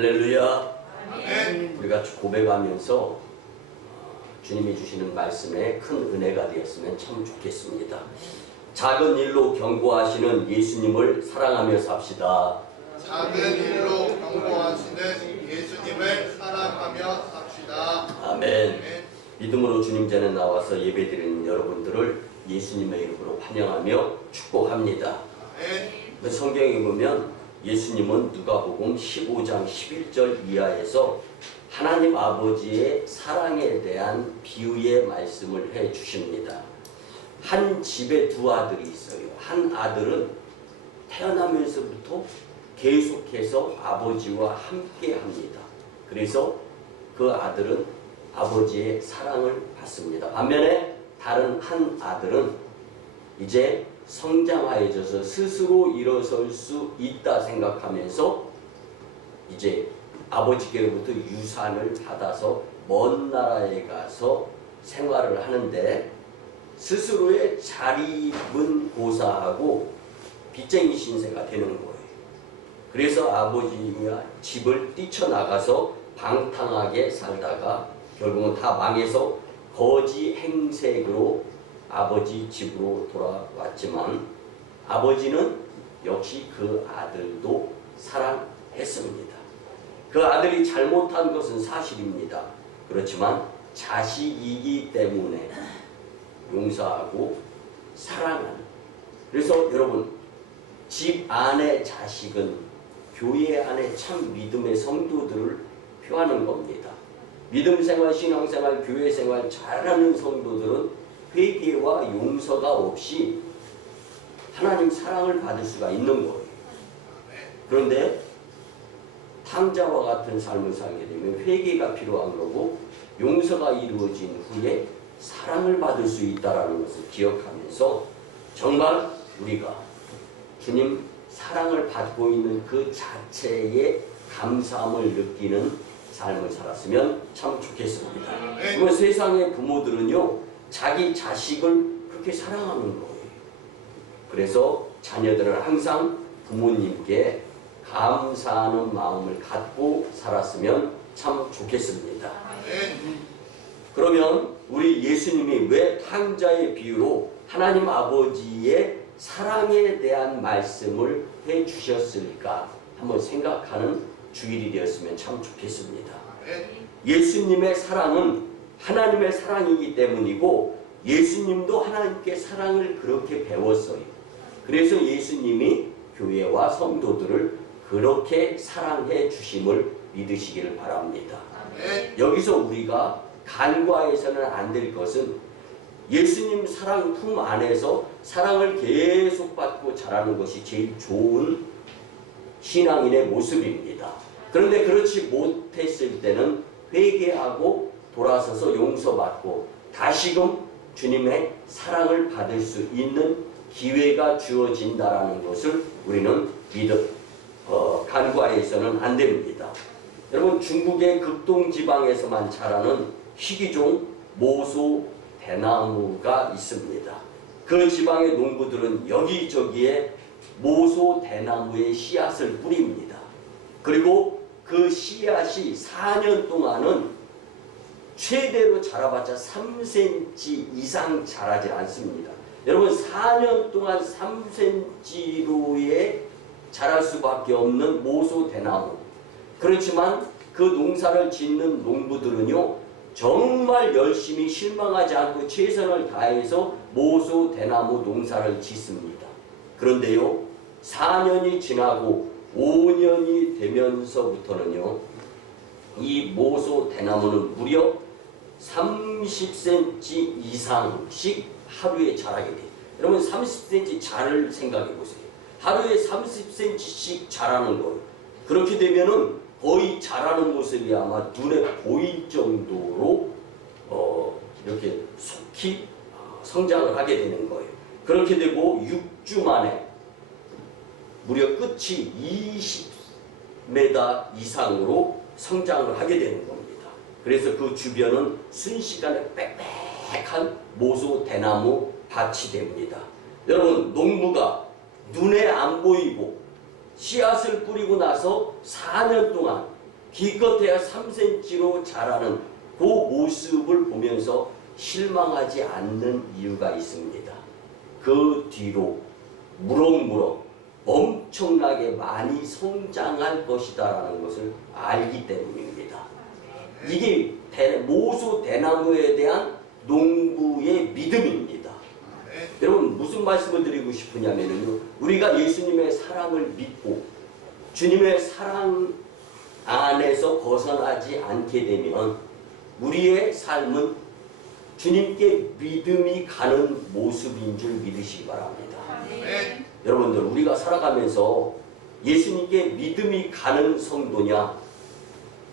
할렐루야. 아멘. 우리가 고백하면서 주님이 주시는 말씀에 큰 은혜가 되었으면 참 좋겠습니다. 작은 일로 경고하시는 예수님을 사랑하며 삽시다. 작은 일로 경고하시는 예수님을 사랑하며 삽시다. 아멘. 아멘. 믿음으로 주님 전에 나와서 예배드리는 여러분들을 예수님의 이름으로 환영하며 축복합니다. 아멘. 성경에 보면 예수님은 누가복음 15장 11절 이하에서 하나님 아버지의 사랑에 대한 비유의 말씀을 해 주십니다. 한 집에 두 아들이 있어요. 한 아들은 태어나면서부터 계속해서 아버지와 함께 합니다. 그래서 그 아들은 아버지의 사랑을 받습니다. 반면에 다른 한 아들은 이제 성장하여져서 스스로 일어설 수 있다 생각하면서 이제 아버지께로부터 유산을 받아서 먼 나라에 가서 생활을 하는데 스스로의 자립은 고사하고 빚쟁이 신세가 되는 거예요. 그래서 아버지가 집을 뛰쳐나가서 방탕하게 살다가 결국은 다 망해서 거지 행색으로 아버지 집으로 돌아왔지만 아버지는 역시 그 아들도 사랑했습니다. 그 아들이 잘못한 것은 사실입니다. 그렇지만 자식이기 때문에 용서하고 사랑하는. 그래서 여러분, 집 안의 자식은 교회 안에 참 믿음의 성도들을 표하는 겁니다. 믿음 생활, 신앙 생활, 교회 생활 잘하는 성도들은 회개와 용서가 없이 하나님 사랑을 받을 수가 있는 거예요. 그런데 탕자와 같은 삶을 살게 되면 회개가 필요한 거고 용서가 이루어진 후에 사랑을 받을 수 있다는 것을 기억하면서 정말 우리가 주님 사랑을 받고 있는 그 자체의 감사함을 느끼는 삶을 살았으면 참 좋겠습니다. 그러면 세상의 부모들은요, 자기 자식을 그렇게 사랑하는 거예요. 그래서 자녀들은 항상 부모님께 감사하는 마음을 갖고 살았으면 참 좋겠습니다. 그러면 우리 예수님이 왜 탕자의 비유로 하나님 아버지의 사랑에 대한 말씀을 해 주셨을까 한번 생각하는 주일이 되었으면 참 좋겠습니다. 예수님의 사랑은 하나님의 사랑이기 때문이고 예수님도 하나님께 사랑을 그렇게 배웠어요. 그래서 예수님이 교회와 성도들을 그렇게 사랑해 주심을 믿으시기를 바랍니다. 여기서 우리가 간과해서는 안 될 것은 예수님 사랑 품 안에서 사랑을 계속 받고 자라는 것이 제일 좋은 신앙인의 모습입니다. 그런데 그렇지 못했을 때는 회개하고 돌아서서 용서받고 다시금 주님의 사랑을 받을 수 있는 기회가 주어진다라는 것을 우리는 간과해서는 안 됩니다. 여러분, 중국의 극동지방에서만 자라는 희귀종 모소 대나무가 있습니다. 그 지방의 농부들은 여기저기에 모소 대나무의 씨앗을 뿌립니다. 그리고 그 씨앗이 4년 동안은 최대로 자라봤자 3cm 이상 자라지 않습니다. 여러분, 4년 동안 3cm로의 자랄 수밖에 없는 모소 대나무. 그렇지만 그 농사를 짓는 농부들은요, 정말 열심히 실망하지 않고 최선을 다해서 모소 대나무 농사를 짓습니다. 그런데요, 4년이 지나고 5년이 되면서부터는요, 이 모소 대나무는 무려 30cm 이상씩 하루에 자라게 돼요. 여러분, 30cm 자를 생각해 보세요. 하루에 30cm씩 자라는 거예요. 그렇게 되면은 거의 자라는 모습이 아마 눈에 보일 정도로 이렇게 속히 성장을 하게 되는 거예요. 그렇게 되고 6주 만에 무려 끝이 20m 이상으로 성장을 하게 되는 겁니다. 그래서 그 주변은 순식간에 빽빽한 모소 대나무 밭이 됩니다. 여러분, 농부가 눈에 안 보이고 씨앗을 뿌리고 나서 4년 동안 기껏해야 3cm로 자라는 그 모습을 보면서 실망하지 않는 이유가 있습니다. 그 뒤로 무럭무럭 엄청나게 많이 성장할 것이다라는 것을 알기 때문입니다. 이게 모소 대나무에 대한 농부의 믿음입니다. 여러분 무슨 말씀을 드리고 싶으냐면요, 우리가 예수님의 사랑을 믿고 주님의 사랑 안에서 벗어나지 않게 되면 우리의 삶은 주님께 믿음이 가는 모습인 줄 믿으시기 바랍니다. 여러분들 우리가 살아가면서 예수님께 믿음이 가는 성도냐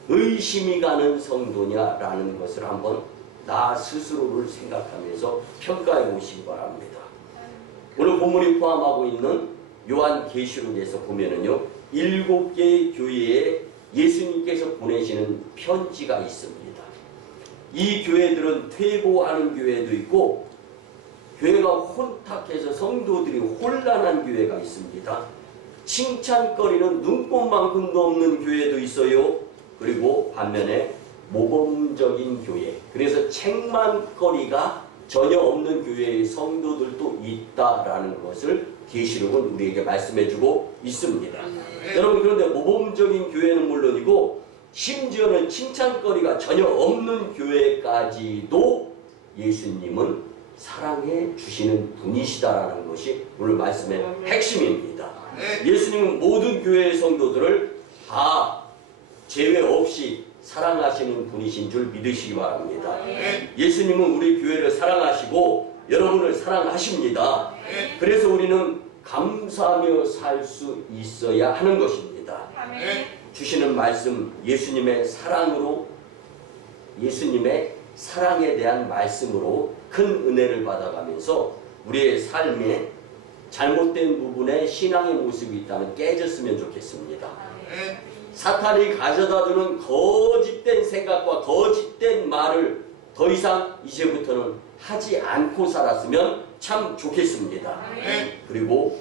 의심이 가는 성도냐라는 것을 한번 나 스스로를 생각하면서 평가해 보시기 바랍니다. 오늘 본문이 포함하고 있는 요한계시록에서 보면은요, 7개의 교회에 예수님께서 보내시는 편지가 있습니다. 이 교회들은 퇴보하는 교회도 있고 교회가 혼탁해서 성도들이 혼란한 교회가 있습니다. 칭찬거리는 눈꽃만큼도 없는 교회도 있어요. 그리고 반면에 모범적인 교회, 그래서 책망거리가 전혀 없는 교회의 성도들도 있다라는 것을 계시록은 우리에게 말씀해주고 있습니다. 여러분 그런데 모범적인 교회는 물론이고 심지어는 칭찬거리가 전혀 없는 교회까지도 예수님은 사랑해 주시는 분이시다라는 것이 오늘 말씀의 핵심입니다. 예수님은 모든 교회의 성도들을 다 제외 없이 사랑하시는 분이신 줄 믿으시기 바랍니다. 예수님은 우리 교회를 사랑하시고 여러분을 사랑하십니다. 그래서 우리는 감사하며 살 수 있어야 하는 것입니다. 주시는 말씀 예수님의 사랑으로, 예수님의 사랑에 대한 말씀으로 큰 은혜를 받아가면서 우리의 삶에 잘못된 부분에 신앙의 모습이 있다면 깨졌으면 좋겠습니다. 사탄이 가져다주는 거짓된 생각과 거짓된 말을 더 이상 이제부터는 하지 않고 살았으면 참 좋겠습니다. 그리고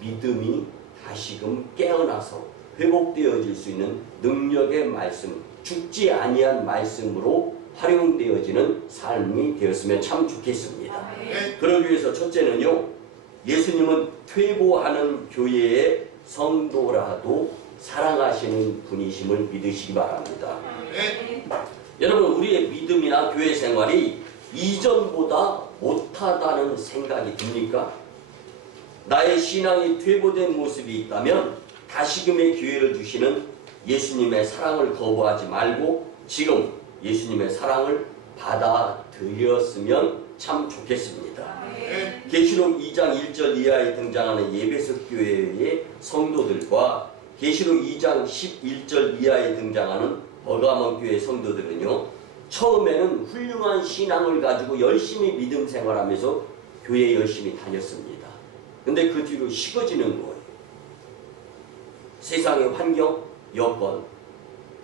믿음이 다시금 깨어나서 회복되어질 수 있는 능력의 말씀, 죽지 아니한 말씀으로 활용되어지는 삶이 되었으면 참 좋겠습니다. 그러기 위해서 첫째는요, 예수님은 퇴보하는 교회의 성도라도 사랑하시는 분이심을 믿으시기 바랍니다. 여러분 우리의 믿음이나 교회 생활이 이전보다 못하다는 생각이 듭니까? 나의 신앙이 퇴보된 모습이 있다면 다시금의 기회를 주시는 예수님의 사랑을 거부하지 말고 지금 예수님의 사랑을 받아들였으면 참 좋겠습니다. 계시록 2장 1절 이하에 등장하는 예배석 교회의 성도들과 계시록 2장 11절 이하에 등장하는 버가몬 교회 성도들은요, 처음에는 훌륭한 신앙을 가지고 열심히 믿음 생활하면서 교회에 열심히 다녔습니다. 근데 그 뒤로 식어지는 거예요. 세상의 환경, 여건,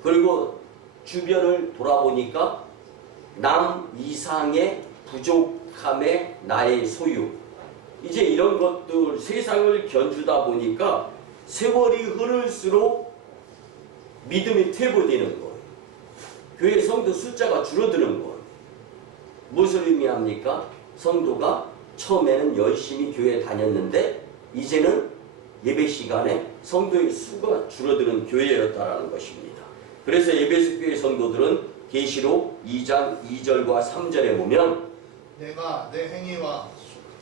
그리고 주변을 돌아보니까 남 이상의 부족함의 나의 소유, 이제 이런 것들 세상을 견주다 보니까 세월이 흐를수록 믿음이 퇴보되는 거예요. 교회 성도 숫자가 줄어드는 거예요. 무엇을 의미합니까? 성도가 처음에는 열심히 교회에 다녔는데 이제는 예배 시간에 성도의 수가 줄어드는 교회였다라는 것입니다. 그래서 예배석 교회 성도들은 계시록 2장 2절과 3절에 보면 내가 내 행위와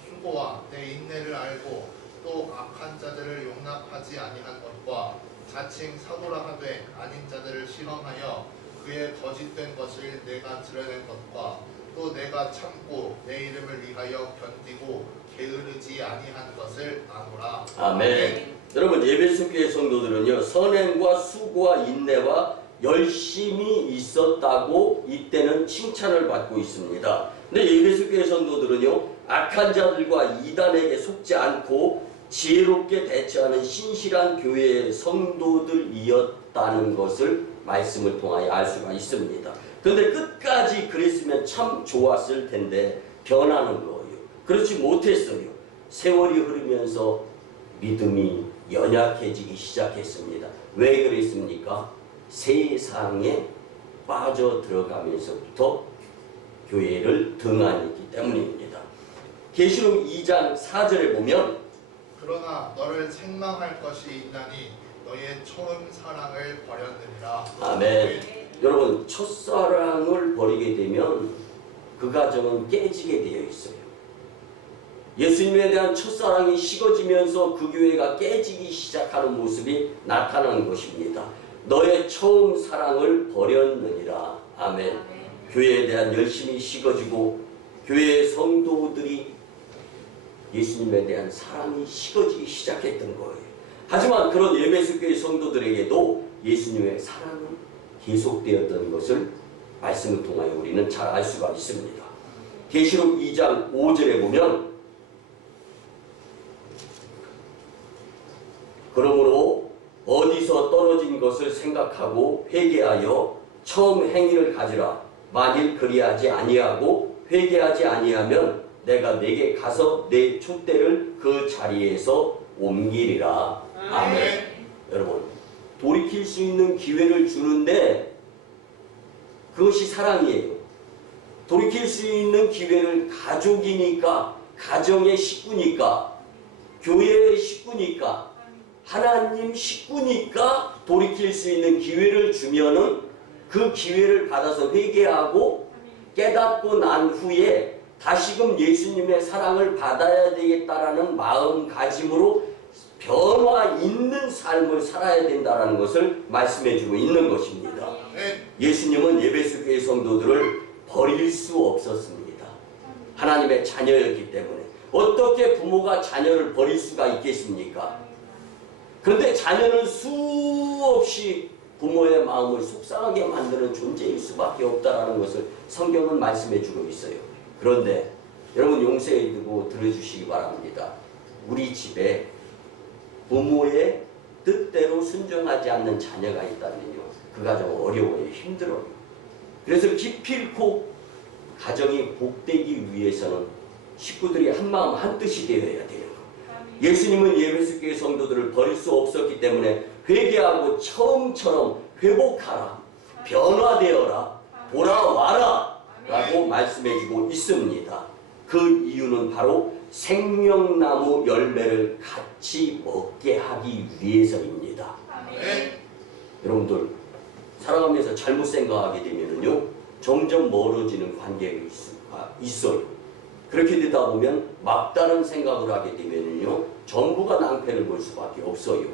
수고와 내 인내를 알고 또 악한 자들을 용납하지 아니한 것과 자칭 사도라 하되 아닌 자들을 시험하여 그의 거짓된 것을 내가 드러낸 것과 또 내가 참고 내 이름을 위하여 견디고 게으르지 아니한 것을 아노라. 아멘. 여러분 예배석 교회 성도들은요, 선행과 수고와 인내와 열심이 있었다고 이때는 칭찬을 받고 있습니다. 근데 예배석 교회 성도들은요, 악한 자들과 이단에게 속지 않고 지혜롭게 대처하는 신실한 교회의 성도들이었다는 것을 말씀을 통하여 알 수가 있습니다. 그런데 끝까지 그랬으면 참 좋았을 텐데 변하는 거예요. 그렇지 못했어요. 세월이 흐르면서 믿음이 연약해지기 시작했습니다. 왜 그랬습니까? 세상에 빠져 들어가면서부터 교회를 등한했기 때문입니다. 계시록 2장 4절에 보면 그러나 너를 책망할 것이 있나니 너의 처음 사랑을 버렸느니라. 아멘. 여러분, 첫사랑을 버리게 되면 그 가정은 깨지게 되어 있어요. 예수님에 대한 첫사랑이 식어지면서 그 교회가 깨지기 시작하는 모습이 나타나는 것입니다. 너의 처음 사랑을 버렸느니라. 아멘. 교회에 대한 열심이 식어지고 교회의 성도들이 예수님에 대한 사랑이 식어지기 시작했던 거예요. 하지만 그런 에베소 교회 성도들에게도 예수님의 사랑은 계속되었던 것을 말씀을 통하여 우리는 잘 알 수가 있습니다. 계시록 2장 5절에 보면 그러므로 어디서 떨어진 것을 생각하고 회개하여 처음 행위를 가지라. 만일 그리하지 아니하고 회개하지 아니하면 내가 내게 가서 내 촛대를 그 자리에서 옮기리라. 아멘. 여러분, 돌이킬 수 있는 기회를 주는데 그것이 사랑이에요. 돌이킬 수 있는 기회를 가족이니까, 가정의 식구니까, 교회의 식구니까, 하나님 식구니까 돌이킬 수 있는 기회를 주면은 그 기회를 받아서 회개하고 깨닫고 난 후에 다시금 예수님의 사랑을 받아야 되겠다라는 마음가짐으로 변화 있는 삶을 살아야 된다는 것을 말씀해주고 있는 것입니다. 예수님은 에베소 교회 성도들을 버릴 수 없었습니다. 하나님의 자녀였기 때문에. 어떻게 부모가 자녀를 버릴 수가 있겠습니까? 그런데 자녀는 수없이 부모의 마음을 속상하게 만드는 존재일 수밖에 없다는 것을 성경은 말씀해주고 있어요. 그런데 여러분 용서해 두고 들어주시기 바랍니다. 우리 집에 부모의 뜻대로 순종하지 않는 자녀가 있다면요, 그 가정은 어려워요. 힘들어요. 그래서 기필코 가정이 복되기 위해서는 식구들이 한마음 한뜻이 되어야 돼요. 예수님은 에베소 교회 성도들을 버릴 수 없었기 때문에 회개하고 처음처럼 회복하라, 변화되어라, 돌아와라 라고 말씀해주고 있습니다. 그 이유는 바로 생명나무 열매를 같이 먹게 하기 위해서입니다. 여러분들 살아가면서 잘못 생각하게 되면요 점점 멀어지는 관계가 있어요. 그렇게 되다 보면 막다른 생각을 하게 되면요 전부가 낭패를 볼 수밖에 없어요.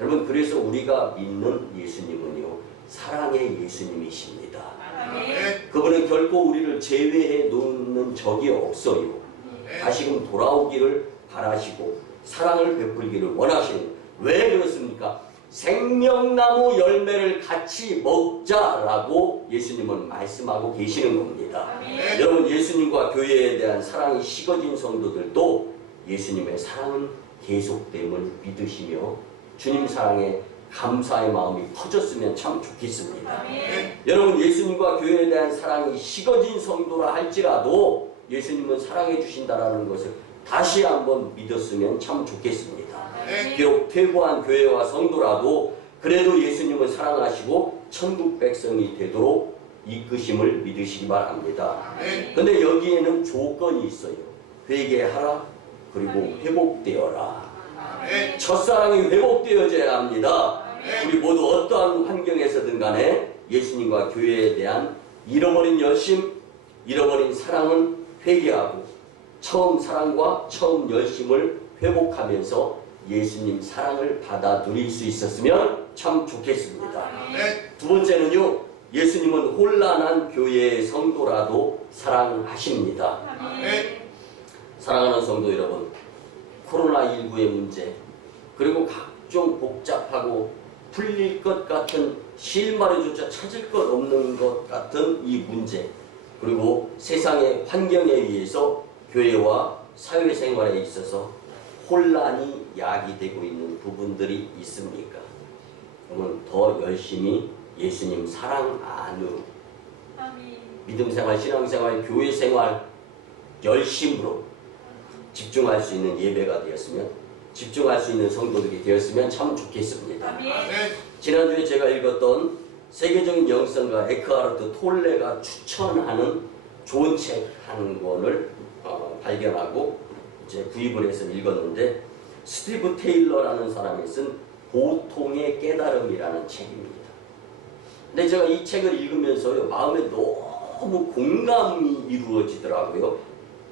여러분, 그래서 우리가 믿는 예수님은요 사랑의 예수님이십니다. 그분은 결코 우리를 제외해 놓는 적이 없어요. 다시금 돌아오기를 바라시고 사랑을 베풀기를 원하시는. 왜 그렇습니까? 생명나무 열매를 같이 먹자라고 예수님은 말씀하고 계시는 겁니다. 여러분, 예수님과 교회에 대한 사랑이 식어진 성도들도 예수님의 사랑은 계속됨을 믿으시며 주님 사랑에 감사의 마음이 커졌으면 참 좋겠습니다. 여러분, 예수님과 교회에 대한 사랑이 식어진 성도라 할지라도 예수님은 사랑해 주신다라는 것을 다시 한번 믿었으면 참 좋겠습니다. 비록 퇴보한 교회와 성도라도 그래도 예수님을 사랑하시고 천국 백성이 되도록 이끄심을 믿으시기 바랍니다. 그런데 여기에는 조건이 있어요. 회개하라, 그리고 회복되어라. 첫사랑이 회복되어져야 합니다. 우리 모두 어떠한 환경에서든 간에 예수님과 교회에 대한 잃어버린 열심, 잃어버린 사랑은 회개하고 처음 사랑과 처음 열심을 회복하면서 예수님 사랑을 받아 누릴 수 있었으면 참 좋겠습니다. 두 번째는요, 예수님은 혼란한 교회의 성도라도 사랑하십니다. 사랑하는 성도 여러분, 코로나19의 문제, 그리고 각종 복잡하고 풀릴 것 같은 실마리조차 찾을 것 없는 것 같은 이 문제, 그리고 세상의 환경에 의해서 교회와 사회생활에 있어서 혼란이 야기되고 있는 부분들이 있습니까? 그러면 더 열심히 예수님 사랑 안으로 믿음생활, 신앙생활, 교회생활 열심으로 집중할 수 있는 예배가 되었으면, 집중할 수 있는 성도들이 되었으면 참 좋겠습니다. 지난주에 제가 읽었던 세계적인 영성가 에크하르트 톨레가 추천하는 좋은 책 한 권을 발견하고 이제 구입을 해서 읽었는데, 스티브 테일러라는 사람이 쓴 보통의 깨달음이라는 책입니다. 근데 제가 이 책을 읽으면서요, 마음에 너무 공감이 이루어지더라고요.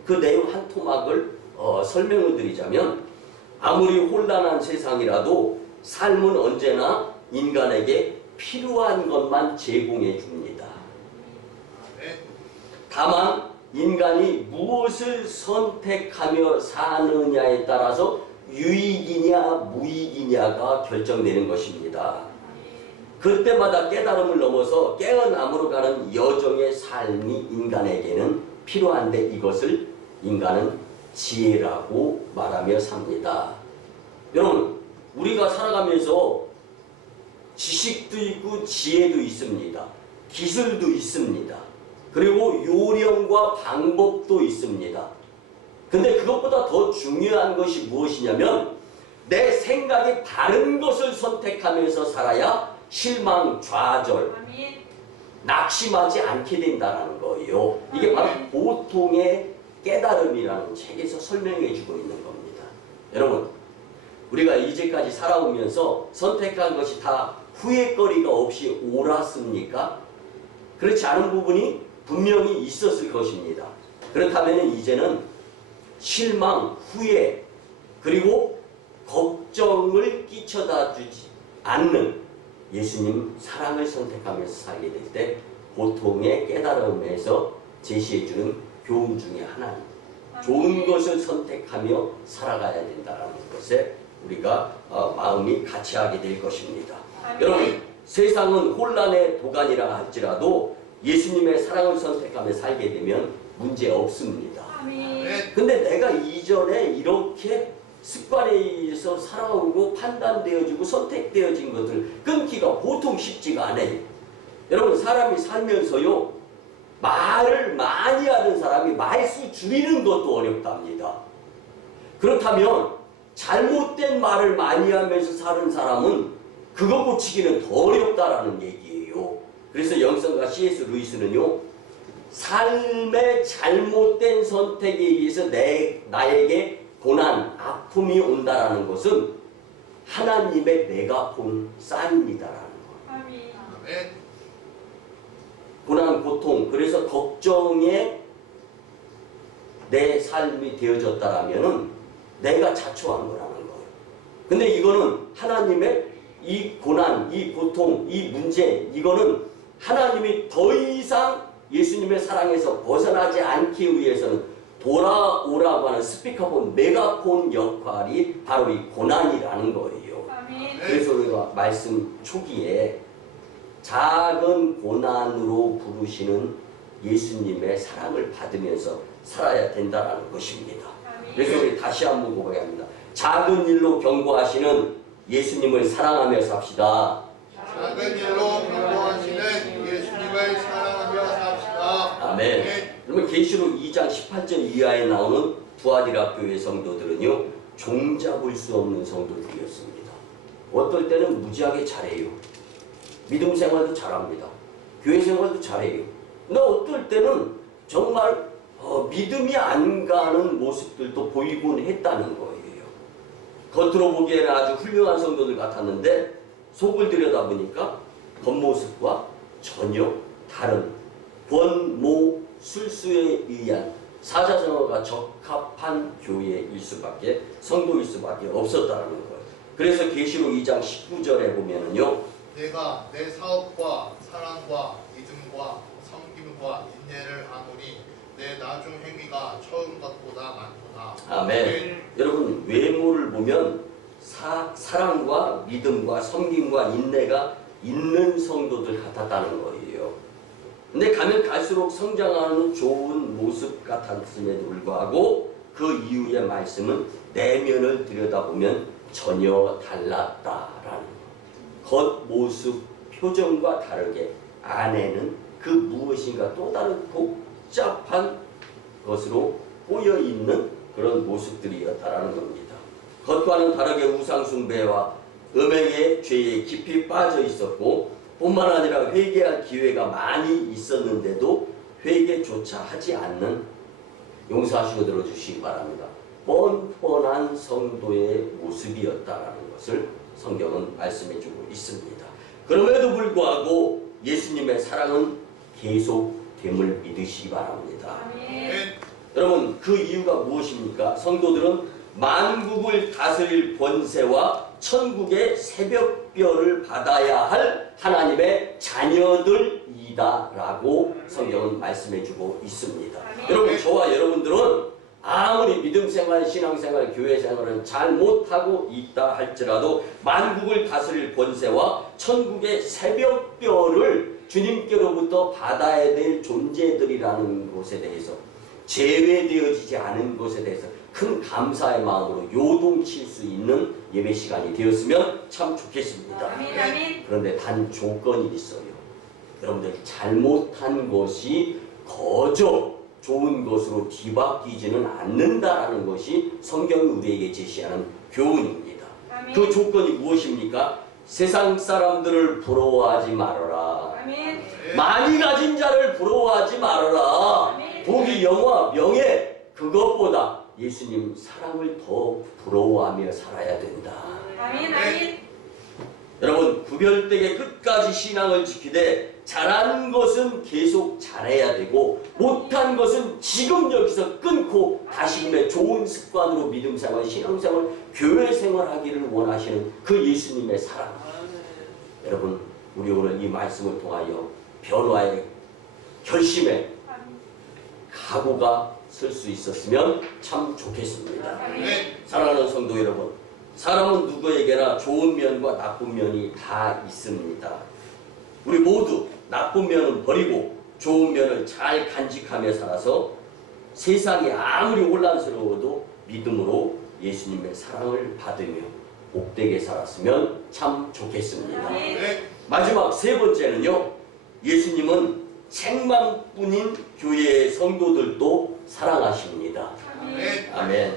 그 내용 한 토막을 설명을 드리자면, 아무리 혼란한 세상이라도 삶은 언제나 인간에게 필요한 것만 제공해 줍니다. 다만 인간이 무엇을 선택하며 사느냐에 따라서 유익이냐 무익이냐가 결정되는 것입니다. 그때마다 깨달음을 넘어서 깨어남으로 가는 여정의 삶이 인간에게는 필요한데, 이것을 인간은 지혜라고 말하며 삽니다. 여러분, 우리가 살아가면서 지식도 있고 지혜도 있습니다. 기술도 있습니다. 그리고 요령과 방법도 있습니다. 근데 그것보다 더 중요한 것이 무엇이냐면, 내 생각에 바른 것을 선택하면서 살아야 실망, 좌절, 낙심하지 않게 된다는 거예요. 이게 바로 보통의 깨달음이라는 책에서 설명해 주고 있는 겁니다. 여러분, 우리가 이제까지 살아오면서 선택한 것이 다 후회거리가 없이 옳았습니까? 그렇지 않은 부분이 분명히 있었을 것입니다. 그렇다면 이제는 실망, 후회, 그리고 걱정을 끼쳐다 주지 않는 예수님 사랑을 선택하면서 살게 될 때 보통의 깨달음에서 제시해주는 교훈 중에 하나입니다. 좋은 것을 선택하며 살아가야 된다는 것에 우리가 마음이 같이하게 될 것입니다. 여러분, 세상은 혼란의 도가니라 할지라도 예수님의 사랑을 선택하며 살게 되면 문제 없습니다. 근데 내가 이전에 이렇게 습관에 의해서 살아오고 판단되어지고 선택되어진 것들 끊기가 보통 쉽지가 않아요. 여러분, 사람이 살면서요, 말을 많이 하는 사람이 말수 줄이는 것도 어렵답니다. 그렇다면 잘못된 말을 많이 하면서 사는 사람은 그거 고치기는 더 어렵다라는 얘기예요. 그래서 영성가 C.S. 루이스는요, 삶의 잘못된 선택에 의해서 나에게 고난, 아픔이 온다라는 것은 하나님의 메가폰 사인이다라는 거예요. 고난, 고통, 그래서 걱정에 내 삶이 되어졌다라면은 내가 자초한 거라는 거예요. 근데 이거는 하나님의 이 고난, 이 고통, 이 문제, 이거는 하나님이 더 이상 예수님의 사랑에서 벗어나지 않기 위해서는 돌아오라고 하는 스피커폰, 메가폰 역할이 바로 이 고난이라는 거예요. 그래서 우리가 말씀 초기에 작은 고난으로 부르시는 예수님의 사랑을 받으면서 살아야 된다는 것입니다. 그래서 우리 다시 한번 고백합니다. 작은 일로 경고하시는 예수님을 사랑하며 삽시다. 작은 일로 경고하시는 예수님을 사랑하며 삽시다. 아멘. 그러면 계시록 2장 18절 이하에 나오는 부하디라 교회 성도들은요, 종잡을 수 없는 성도들이었습니다. 어떨 때는 무지하게 잘해요. 믿음 생활도 잘합니다. 교회 생활도 잘해요. 근데 어떨 때는 정말 믿음이 안 가는 모습들도 보이곤 했다는 거예요. 겉으로 보기에는 아주 훌륭한 성도들 같았는데 속을 들여다보니까 겉모습과 전혀 다른 권모 술수에 의한 사자성어가 적합한 교회일 수밖에, 성도일 수밖에 없었다는 거예요. 그래서 계시록 2장 19절에 보면은요, 내가 내 사업과 사랑과 믿음과 섬김과 인내를 아노니 내 나중 행위가 처음 것보다 많구나. 아멘. 여러분, 외모를 보면 사랑과 믿음과 섬김과 인내가 있는 성도들 같았다는 거예요. 근데 가면 갈수록 성장하는 좋은 모습 같았음에도 불구하고 그 이후의 말씀은 내면을 들여다보면 전혀 달랐다라는 거. 겉모습 표정과 다르게 안에는 그 무엇인가 또 다른 복잡한 것으로 꼬여있는 그런 모습들이었다라는 겁니다. 겉과는 다르게 우상숭배와 음행의 죄에 깊이 빠져 있었고 뿐만 아니라 회개할 기회가 많이 있었는데도 회개조차 하지 않는, 용서하시고 들어주시기 바랍니다, 뻔뻔한 성도의 모습이었다라는 것을 성경은 말씀해주고 있습니다. 그럼에도 불구하고 예수님의 사랑은 계속됨을 믿으시기 바랍니다. 아멘. 여러분, 그 이유가 무엇입니까? 성도들은 만국을 다스릴 권세와 천국의 새벽별을 받아야 할 하나님의 자녀들이다라고 성경은 말씀해주고 있습니다. 여러분, 저와 여러분들은 아무리 믿음생활, 신앙생활, 교회생활을 잘 못하고 있다 할지라도 만국을 다스릴 권세와 천국의 새벽별을 주님께로부터 받아야 될 존재들이라는 것에 대해서, 제외되어지지 않은 것에 대해서 큰 감사의 마음으로 요동칠 수 있는 예배 시간이 되었으면 참 좋겠습니다. 그런데 단 조건이 있어요. 여러분들, 잘못한 것이 거저 좋은 것으로 뒤바뀌지는 않는다라는 것이 성경이 우리에게 제시하는 교훈입니다. 그 조건이 무엇입니까? 세상 사람들을 부러워하지 말아라. 많이 가진 자를 부러워하지 말아라. 복이, 영화, 명예, 그것보다 예수님 사랑을 더 부러워하며 살아야 된다. 여러분, 구별되게 끝까지 신앙을 지키되 잘한 것은 계속 잘해야 되고 못한 것은 지금 여기서 끊고 다시금의 좋은 습관으로 믿음생활, 신앙생활, 교회생활하기를 원하시는 그 예수님의 사랑. 여러분, 우리 오늘 이 말씀을 통하여 변화의 결심에 각오가 설 수 있었으면 참 좋겠습니다. 사랑하는 성도 여러분, 사람은 누구에게나 좋은 면과 나쁜 면이 다 있습니다. 우리 모두 나쁜 면은 버리고 좋은 면을 잘 간직하며 살아서 세상이 아무리 혼란스러워도 믿음으로 예수님의 사랑을 받으며 복되게 살았으면 참 좋겠습니다. 마지막 세 번째는요, 예수님은 책망뿐인 교회의 성도들도 사랑하십니다. 아멘.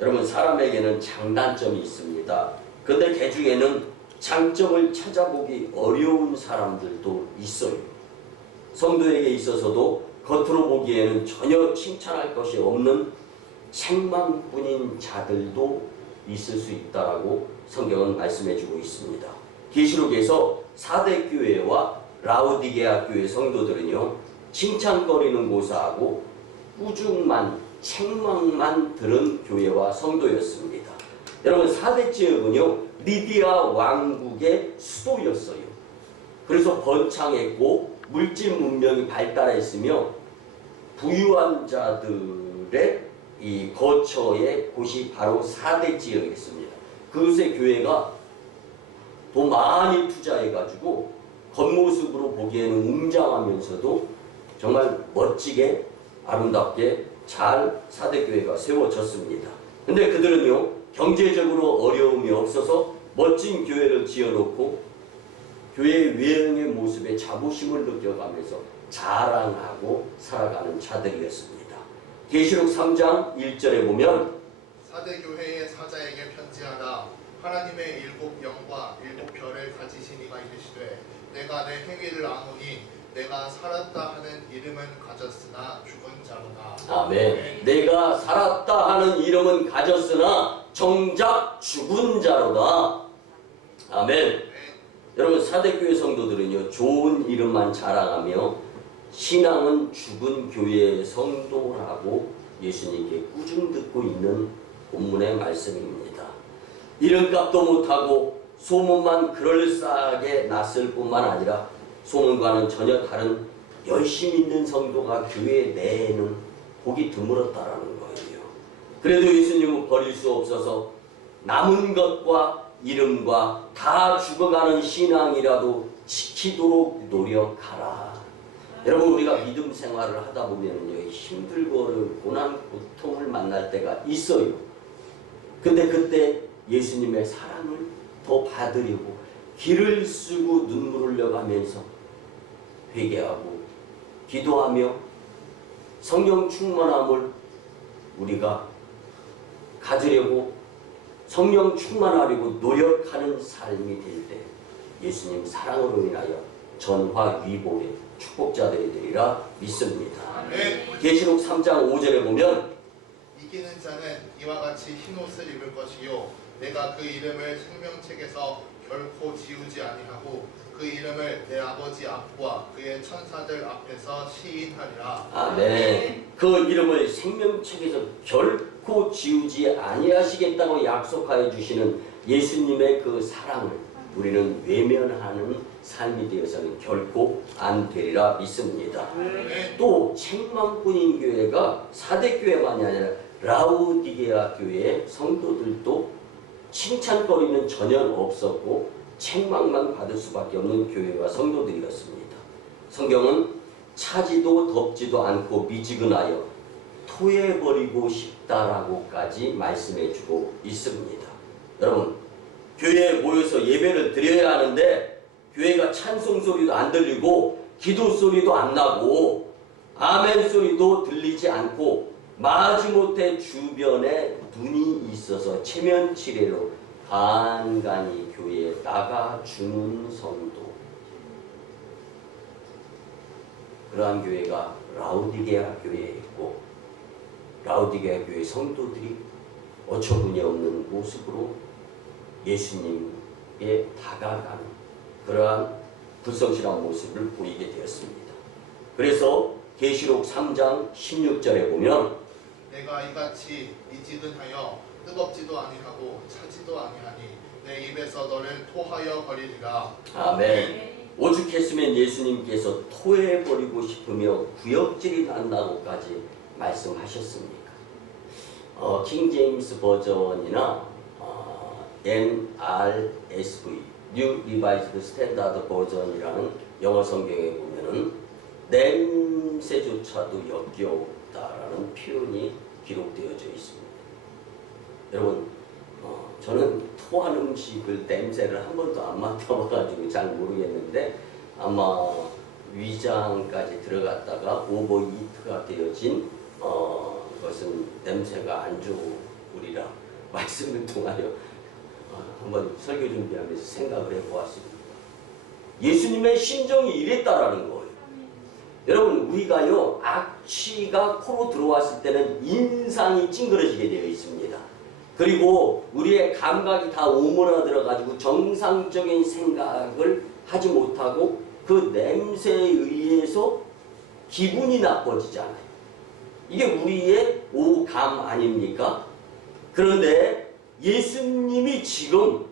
여러분, 사람에게는 장단점이 있습니다. 그런데 그 중에는 장점을 찾아보기 어려운 사람들도 있어요. 성도에게 있어서도 겉으로 보기에는 전혀 칭찬할 것이 없는 책망뿐인 자들도 있을 수 있다라고 성경은 말씀해주고 있습니다. 계시록에서 사대 교회와 라오디게아 교회 성도들은요, 칭찬거리는 고사하고 꾸중만, 책망만 들은 교회와 성도였습니다. 여러분, 사대 지역은요, 리디아 왕국의 수도였어요. 그래서 번창했고 물질 문명이 발달했으며 부유한 자들의 이 거처의 곳이 바로 사대 지역이었습니다. 그곳의 교회가 돈 많이 투자해가지고 겉모습으로 보기에는 웅장하면서도 정말 멋지게 아름답게 잘 사대교회가 세워졌습니다. 근데 그들은요, 경제적으로 어려움이 없어서 멋진 교회를 지어놓고 교회의 외형의 모습에 자부심을 느껴가면서 자랑하고 살아가는 자들이었습니다. 계시록 3장 1절에 보면 사대 교회의 사자에게 편지하라. 하나님의 일곱 영과 일곱 별을 가지신 이가 이르시되 내가 내 행위를 아노니 내가 살았다 하는 이름은 가졌으나 죽은 자로다. 아멘. 내가 살았다 하는 이름은 가졌으나 정작 죽은 자로다. 아멘. 여러분, 사대교회 성도들은요, 좋은 이름만 자랑하며 신앙은 죽은 교회의 성도라고 예수님께 꾸중 듣고 있는 본문의 말씀입니다. 이름값도 못하고 소문만 그럴싸하게 났을 뿐만 아니라 소문과는 전혀 다른 열심 있는 성도가 교회 내에는 보기 드물었다라는 거예요. 그래도 예수님은 버릴 수 없어서 남은 것과 이름과 다 죽어가는 신앙이라도 지키도록 노력하라. 여러분, 우리가 믿음 생활을 하다 보면요, 힘들고 고난, 고통을 만날 때가 있어요. 근데 그때 예수님의 사랑을 더 받으려고 길을 쓰고 눈물을 흘려가면서 회개하고 기도하며 성령 충만함을 우리가 가지려고 성령 충만하려고 노력하는 삶이 될 때 예수님 사랑으로 인하여 전화위복의 축복자들이 되리라 믿습니다. 계시록 3장 5절에 보면 이기는 자는 이와 같이 흰옷을 입을 것이요 내가 그 이름을 생명책에서 결코 지우지 아니하고 그 이름을 내 아버지 앞과 그의 천사들 앞에서 시인하리라. 아멘. 그 이름을 생명책에서 결코 지우지 아니하시겠다고 약속하여 주시는 예수님의 그 사랑을 우리는 외면하는 삶이 되어서는 결코 안 되리라 믿습니다. 또 책망꾼인 교회가 사대교회만이 아니라 라우디게아 교회의 성도들도 칭찬거리는 전혀 없었고 책망만 받을 수밖에 없는 교회와 성도들이었습니다. 성경은 차지도 덥지도 않고 미지근하여 토해버리고 싶다라고까지 말씀해주고 있습니다. 여러분, 교회에 모여서 예배를 드려야 하는데 교회가 찬송 소리도 안 들리고 기도 소리도 안 나고 아멘 소리도 들리지 않고 마지못해 주변에 눈이 있어서 체면치레로 간간히 교회에 나가주는 성도, 그러한 교회가 라우디게아 교회에 있고 라우디게아 교회 성도들이 어처구니 없는 모습으로 예수님께 다가가는 그러한 불성실한 모습을 보이게 되었습니다. 그래서 계시록 3장 16절에 보면 내가 이같이 미지근하여 뜨겁지도 아니하고 차지도 아니하니 내 입에서 너를 토하여 버리리라. 아멘. 오죽했으면 예수님께서 토해버리고 싶으며 구역질이 난다고까지 말씀하셨습니까? 킹 제임스 버전이나 NRSV New Revised Standard 버전이라는 영어 성경에 보면은 냄새조차도 역겨웠다라는 표현이 기록되어져 있습니다. 여러분, 저는 토한 음식을 냄새를 한 번도 안 맡아봐가지고 잘 모르겠는데 아마 위장까지 들어갔다가 오버이트가 되어진 것은 냄새가 안 좋으리라 말씀을 통하여 한번 설교 준비하면서 생각을 해보았습니다. 예수님의 심정이 이랬다라는 거예요. 여러분, 우리가요 악취가 코로 들어왔을 때는 인상이 찡그러지게 되어 있습니다. 그리고 우리의 감각이 다 오므라들어 가지고 정상적인 생각을 하지 못하고 그 냄새에 의해서 기분이 나빠지잖아요. 이게 우리의 오감 아닙니까? 그런데 예수님이 지금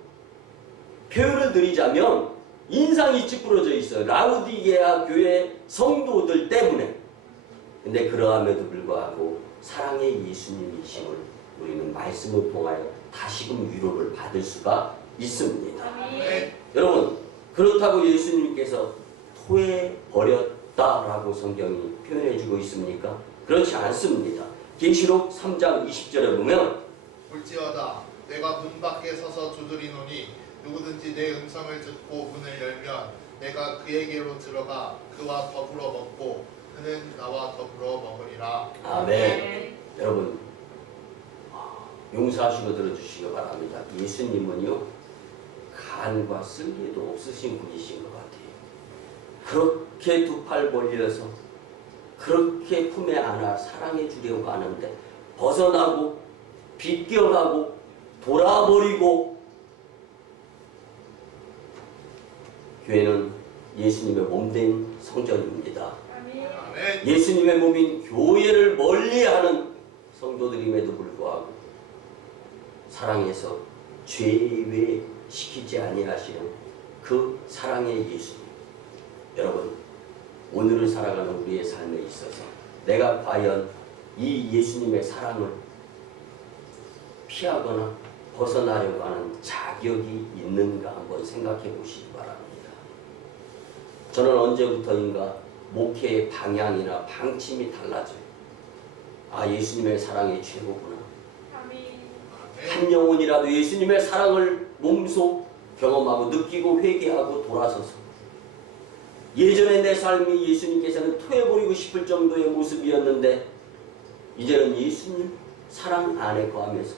표현을 드리자면 인상이 찌푸러져 있어요. 라우디게아 교회 성도들 때문에. 근데 그러함에도 불구하고 사랑의 예수님이심을 우리는 말씀을 통하여 다시금 위로를 받을 수가 있습니다. 여러분, 그렇다고 예수님께서 토해버렸다라고 성경이 표현해주고 있습니까? 그렇지 않습니다. 계시록 3장 20절에 보면 볼지어다 내가 문 밖에 서서 두드리노니 누구든지 내 음성을 듣고 문을 열면 내가 그에게로 들어가 그와 더불어 먹고 그는 나와 더불어 먹으리라. 아멘. 여러분, 용서하시고 들어주시기 바랍니다. 예수님은요 간과 쓸개도 없으신 분이신 것 같아요. 그렇게 두 팔 벌려서 그렇게 품에 안아 사랑해 주려고 하는데 벗어나고 비껴가고 돌아버리고. 교회는 예수님의 몸된 성전입니다. 아멘. 예수님의 몸인 교회를 멀리하는 성도들임에도 불구하고 사랑해서 죄외시키지 아니하시는 그 사랑의 예수님. 여러분, 오늘을 살아가는 우리의 삶에 있어서 내가 과연 이 예수님의 사랑을 피하거나 벗어나려고 하는 자격이 있는가 한번 생각해 보시기 바랍니다. 저는 언제부터인가 목회의 방향이나 방침이 달라져요. 아, 예수님의 사랑이 최고구나. 한 영혼이라도 예수님의 사랑을 몸소 경험하고 느끼고 회개하고 돌아서서 예전에 내 삶이 예수님께서는 토해버리고 싶을 정도의 모습이었는데 이제는 예수님 사랑 안에 거하면서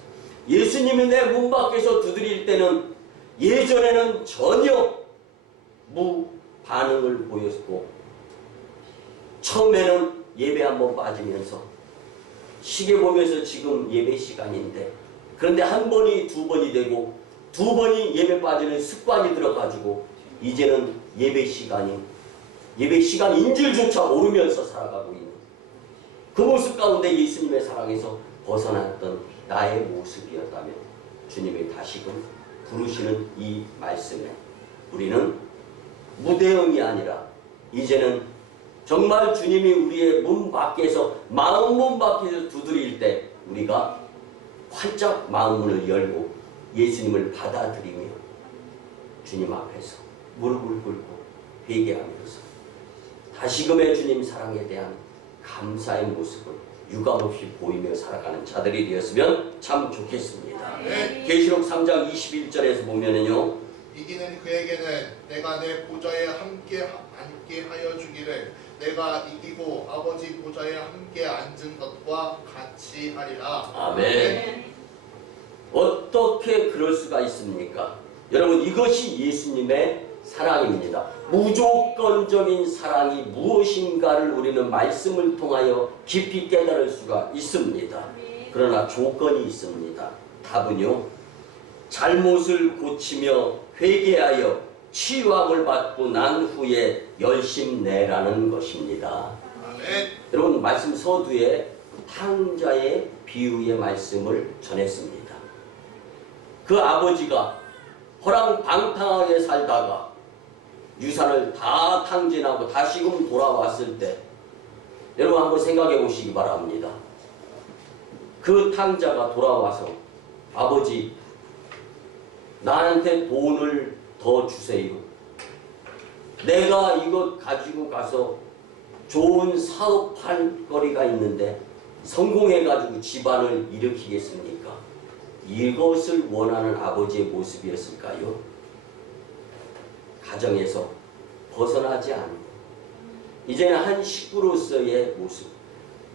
예수님이 내 문 밖에서 두드릴 때는 예전에는 전혀 반응을 보였고, 처음에는 예배 한번 빠지면서 시계 보면서 지금 예배 시간인데, 그런데 한 번이 두 번이 되고 두 번이 예배 빠지는 습관이 들어가지고 이제는 예배 시간인 줄조차 모르면서 살아가고 있는 그 모습 가운데 예수님의 사랑에서 벗어났던 나의 모습이었다면, 주님이 다시금 부르시는 이 말씀에 우리는 무대응이 아니라 이제는 정말 주님이 우리의 문 밖에서, 마음 문 밖에서 두드릴 때 우리가 활짝 마음문을 열고 예수님을 받아들이며 주님 앞에서 무릎을 꿇고 회개하면서 다시금의 주님 사랑에 대한 감사의 모습을 유감없이 보이며 살아가는 자들이 되었으면 참 좋겠습니다. 계시록 3장 21절에서 보면은요, 이기는 그에게는 내가 내 보좌에 함께 앉게 하여 주기를 내가 이기고 아버지 보좌에 함께 앉은 것과 같이 하리라. 아멘. 어떻게 그럴 수가 있습니까? 여러분, 이것이 예수님의 사랑입니다. 무조건적인 사랑이 무엇인가를 우리는 말씀을 통하여 깊이 깨달을 수가 있습니다. 그러나 조건이 있습니다. 답은요, 잘못을 고치며 회개하여 치유함을 받고 난 후에 열심내라는 것입니다. 아멘. 여러분, 말씀 서두에 탕자의 비유의 말씀을 전했습니다. 그 아버지가 호랑방탕하게 살다가 유산을 다 탕진하고 다시금 돌아왔을 때, 여러분 한번 생각해 보시기 바랍니다. 그 탕자가 돌아와서 아버지, 나한테 돈을 더 주세요. 내가 이것 가지고 가서 좋은 사업할 거리가 있는데 성공해가지고 집안을 일으키겠습니까? 이것을 원하는 아버지의 모습이었을까요? 가정에서 벗어나지 않고 이제는 한 식구로서의 모습,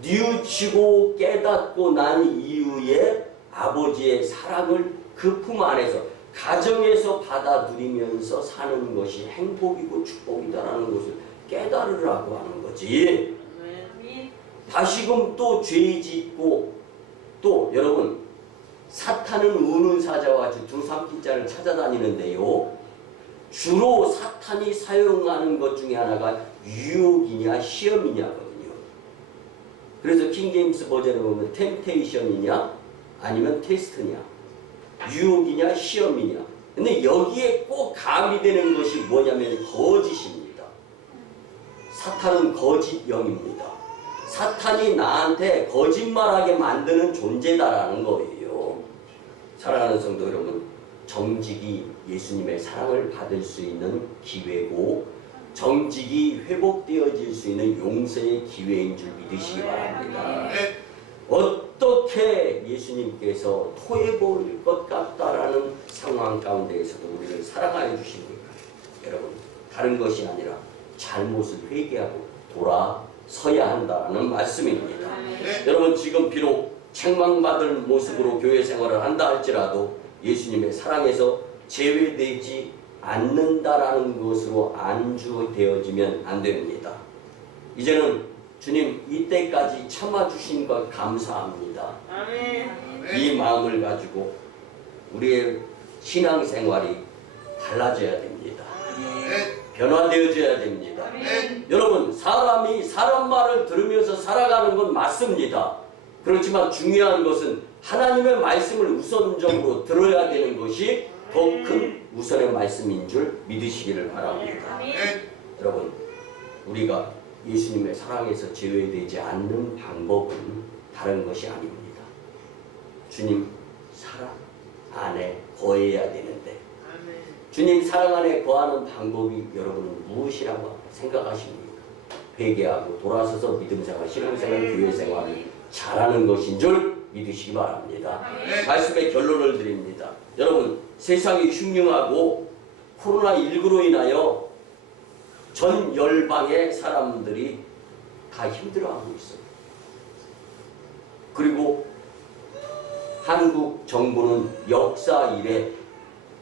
뉘우치고 깨닫고 난 이후에 아버지의 사랑을 그 품 안에서, 가정에서 받아들이면서 사는 것이 행복이고 축복이다라는 것을 깨달으라고 하는 거지. 다시금 또 죄 짓고, 또 여러분, 사탄은 우는 사자와 아주 두삼킨자를 찾아다니는데요, 주로 사탄이 사용하는 것 중에 하나가 유혹이냐 시험이냐거든요. 그래서 킹제임스 버전에 보면 템테이션이냐 아니면 테스트냐, 유혹이냐 시험이냐. 근데 여기에 꼭 가미되는 것이 뭐냐면 거짓입니다. 사탄은 거짓 영입니다. 사탄이 나한테 거짓말하게 만드는 존재다라는 거예요. 사랑하는 성도 여러분, 정직이 예수님의 사랑을 받을 수 있는 기회고, 정직이 회복되어질 수 있는 용서의 기회인 줄 믿으시기 바랍니다. 어떻게 예수님께서 토해버릴 것 같다라는 상황 가운데에서도 우리를 사랑하여 주십니까? 여러분, 다른 것이 아니라 잘못을 회개하고 돌아서야 한다는 말씀입니다. 여러분, 지금 비록 책망받을 모습으로 교회 생활을 한다 할지라도 예수님의 사랑에서 제외되지 않는다라는 것으로 안주되어지면 안 됩니다. 이제는 주님 이때까지 참아주신 것 감사합니다. 이 마음을 가지고 우리의 신앙생활이 달라져야 됩니다. 변화되어져야 됩니다. 여러분, 사람이 사람 말을 들으면서 살아가는 건 맞습니다. 그렇지만 중요한 것은 하나님의 말씀을 우선적으로 들어야 되는 것이 더 큰 우선의 말씀인 줄 믿으시기를 바랍니다. 여러분, 우리가 예수님의 사랑에서 제외되지 않는 방법은 다른 것이 아닙니다. 주님 사랑 안에 거해야 되는데, 주님 사랑 안에 거하는 방법이 여러분은 무엇이라고 생각하십니까? 회개하고 돌아서서 믿음생활, 신앙생활, 교회생활을 잘하는 것인 줄 믿으시기 바랍니다. 말씀의 결론을 드립니다. 여러분, 세상이 흉흉하고 코로나19로 인하여 전 열방의 사람들이 다 힘들어하고 있어요. 그리고 한국 정부는 역사 이래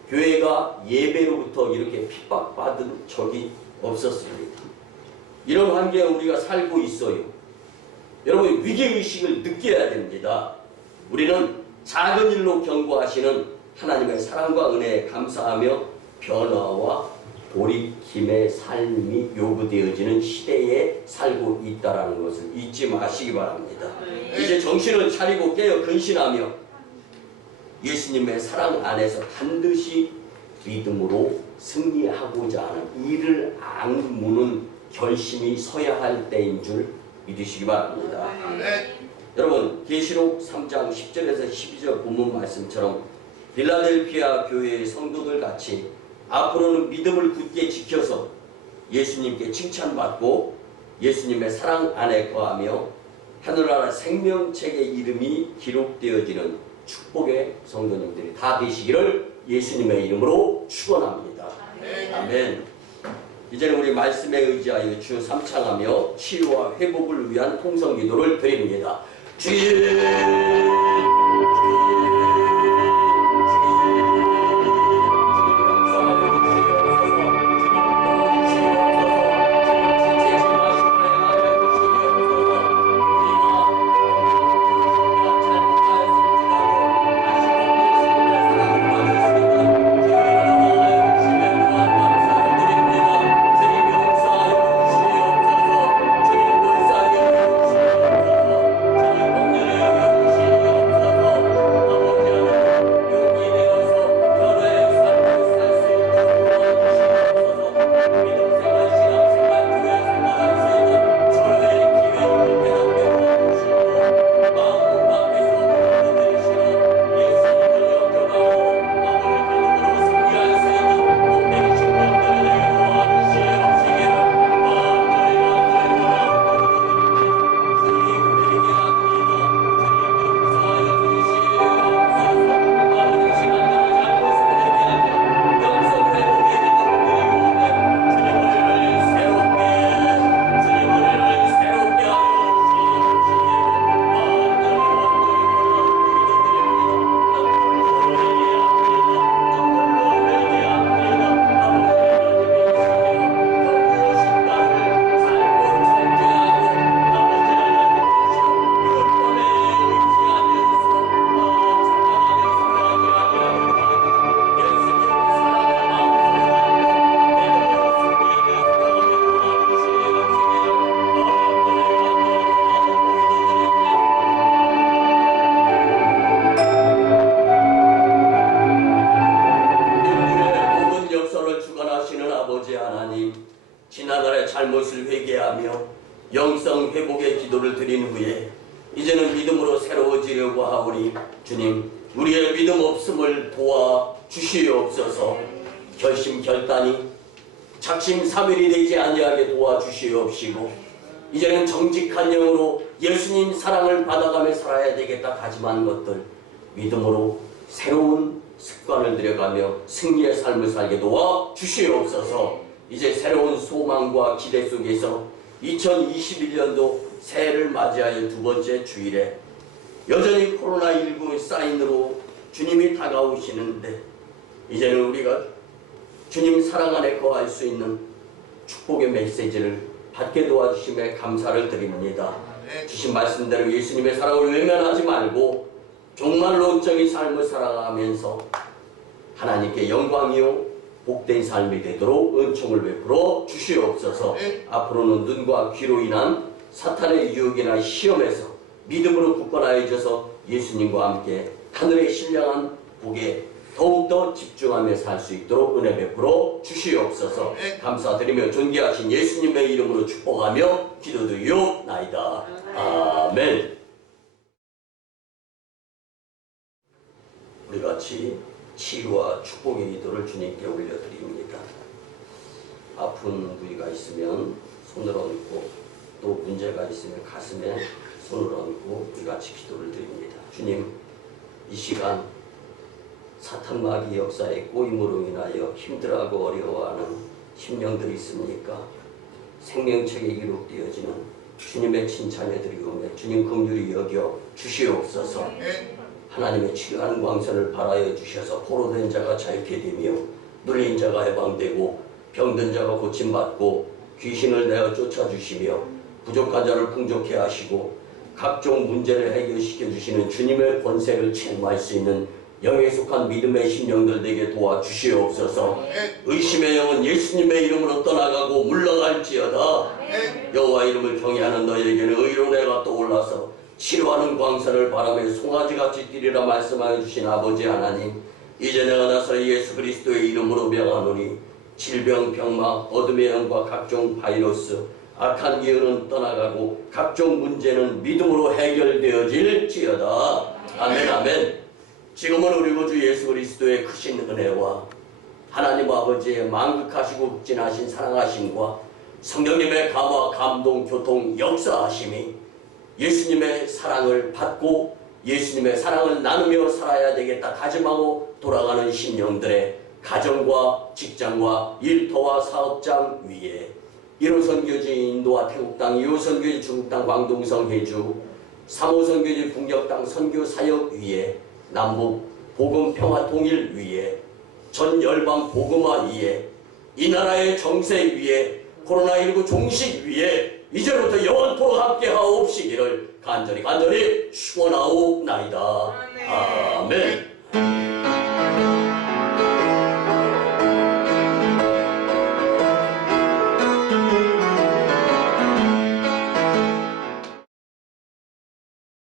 교회가 예배로부터 이렇게 핍박받은 적이 없었습니다. 이런 환경에 우리가 살고 있어요. 여러분, 위기의식을 느껴야 됩니다. 우리는 작은 일로 경고하시는 하나님의 사랑과 은혜에 감사하며 변화와 돌이킴의 삶이 요구되어지는 시대에 살고 있다는 것을 잊지 마시기 바랍니다. 이제 정신을 차리고 깨어 근신하며 예수님의 사랑 안에서 반드시 믿음으로 승리하고자 하는 이를 악무는 결심이 서야 할 때인 줄 믿으시기 바랍니다. 여러분, 계시록 3장 10절에서 12절 본문 말씀처럼 필라델피아 교회의 성도들 같이 앞으로는 믿음을 굳게 지켜서 예수님께 칭찬받고 예수님의 사랑 안에 거하며 하늘나라 생명책의 이름이 기록되어지는 축복의 성도님들이 다 되시기를 예수님의 이름으로 축원합니다. 아멘. 이제는 우리 말씀에 의지하여 주 삼창하며 치유와 회복을 위한 통성기도를 드립니다. 지나날의 잘못을 회개하며 영성 회복의 기도를 드린 후에 이제는 믿음으로 새로워지려고 하오니 주님, 우리의 믿음 없음을 도와 주시옵소서. 결심 결단이 작심삼일이 되지 아니하게 도와 주시옵시고 이제는 정직한 영으로 예수님 사랑을 받아가며 살아야 되겠다 다짐한 것들 믿음으로 새로운 습관을 들여가며 승리의 삶을 살게 도와 주시옵소서. 이제 새로운 소망과 기대 속에서 2021년도 새해를 맞이하여 두 번째 주일에 여전히 코로나19 사인으로 주님이 다가오시는데 이제는 우리가 주님 사랑 안에 거할 수 있는 축복의 메시지를 받게 도와주심에 감사를 드립니다. 주신 말씀대로 예수님의 사랑을 외면하지 말고 종말론적인 삶을 살아가면서 하나님께 영광이요 복된 삶이 되도록 은총을 베풀어 주시옵소서. 앞으로는 눈과 귀로 인한 사탄의 유혹이나 시험에서 믿음으로 굳건하여져서 예수님과 함께 하늘의 신령한 복에 더욱더 집중하며 살 수 있도록 은혜 베풀어 주시옵소서. 감사드리며 존귀하신 예수님의 이름으로 축복하며 기도드리옵나이다. 아멘. 우리 같이 치유와 축복의 기도를 주님께 올려드립니다. 아픈 부위가 있으면 손을 얹고 또 문제가 있으면 가슴에 손을 얹고 우리 같이 기도를 드립니다. 주님, 이 시간 사탄 마귀 역사의 꼬임으로 인하여 힘들어하고 어려워하는 심령들이 있습니까? 생명책에 기록되어지는 주님의 칭찬에 드리오며 주님 긍휼히 여겨 주시옵소서. 하나님의 치료하는 광선을 발하여 주셔서 포로된 자가 자유케 되며 눌린 자가 해방되고 병든 자가 고침받고 귀신을 내어 쫓아주시며 부족한 자를 풍족케 하시고 각종 문제를 해결시켜 주시는 주님의 권세를 체험할 수 있는 영에 속한 믿음의 심령들 되게 도와주시옵소서. 의심의 영은 예수님의 이름으로 떠나가고 물러갈지어다. 여호와 이름을 경외하는 너희에게는 의로운 해가 떠올라서 치료하는 광선을 바라며 송아지같이 뛰리라 말씀하여 주신 아버지 하나님, 이제 내가 나사렛 예수 그리스도의 이름으로 명하노니 질병, 병막, 어둠의 영과 각종 바이러스, 악한 기운은 떠나가고 각종 문제는 믿음으로 해결되어질지어다. 아멘 아멘. 지금은 우리 구주 예수 그리스도의 크신 은혜와 하나님 아버지의 만극하시고 극진하신 사랑하심과 성령님의 감화, 감동, 교통, 역사하심이 예수님의 사랑을 받고 예수님의 사랑을 나누며 살아야 되겠다 다짐하고 돌아가는 심령들의 가정과 직장과 일터와 사업장 위에 1호 선교지 인도와 태국 땅, 2호 선교지 중국 땅, 광동성 해주, 3호 선교지 북녘 땅 선교 사역 위에 남북 복음 평화 통일 위에 전 열방 복음화 위에 이 나라의 정세 위에 코로나19 종식 위에 이제부터 영원토록 함께 하옵시기를 간절히 축원하옵나이다. 아멘.